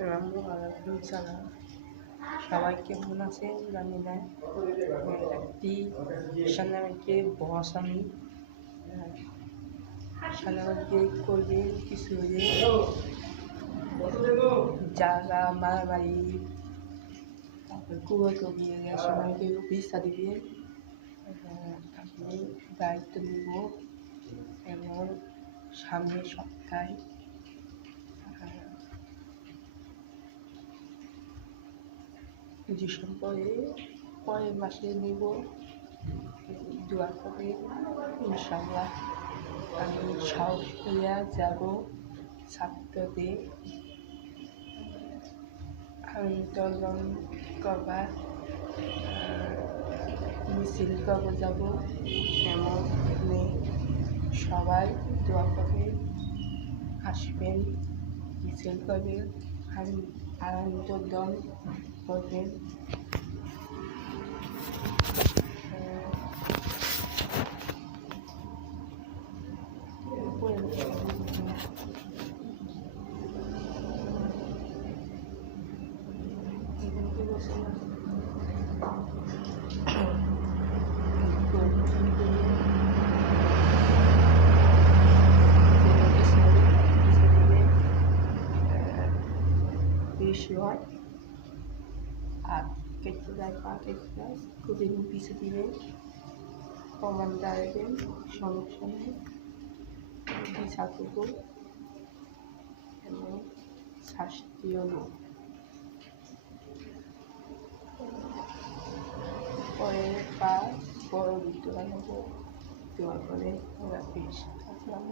ওয়ালাইকুম সালাম। সবাই কেমন আছেন জানি না। একটি সালামকে বস আমি সালামকে করবেন কিছু যারা মারামারি তারপর কুয়ো কবিয়ে সবাইকে ভিসা দিবেন। আমি দায়িত্ব নেব এবং সামনের সপ্তাহে ডিসেম্বরে পরের মাসে নেব। দোয়া করে ইনশাআল্লাহ আমি সাহস করিয়া যাব। ছাত্রদের আন্দোলন করবার মিছিল করবো যাব এমন সবাই দোয়া করে আসবেন, মিছিল করবেন, আন্দোলন করবেন। হয় আর কেটে যায় পা কেটে যায়, খুবই পিছিয়ে দিবেন, প্রমাণ দাঁড়াবেন, সমস্যা নেই, বিচার করব এবং শাস্তিও নেব। পরে পা বড় দিতে বানাবো, দোয়া করে ওরা পেশ আসলাম।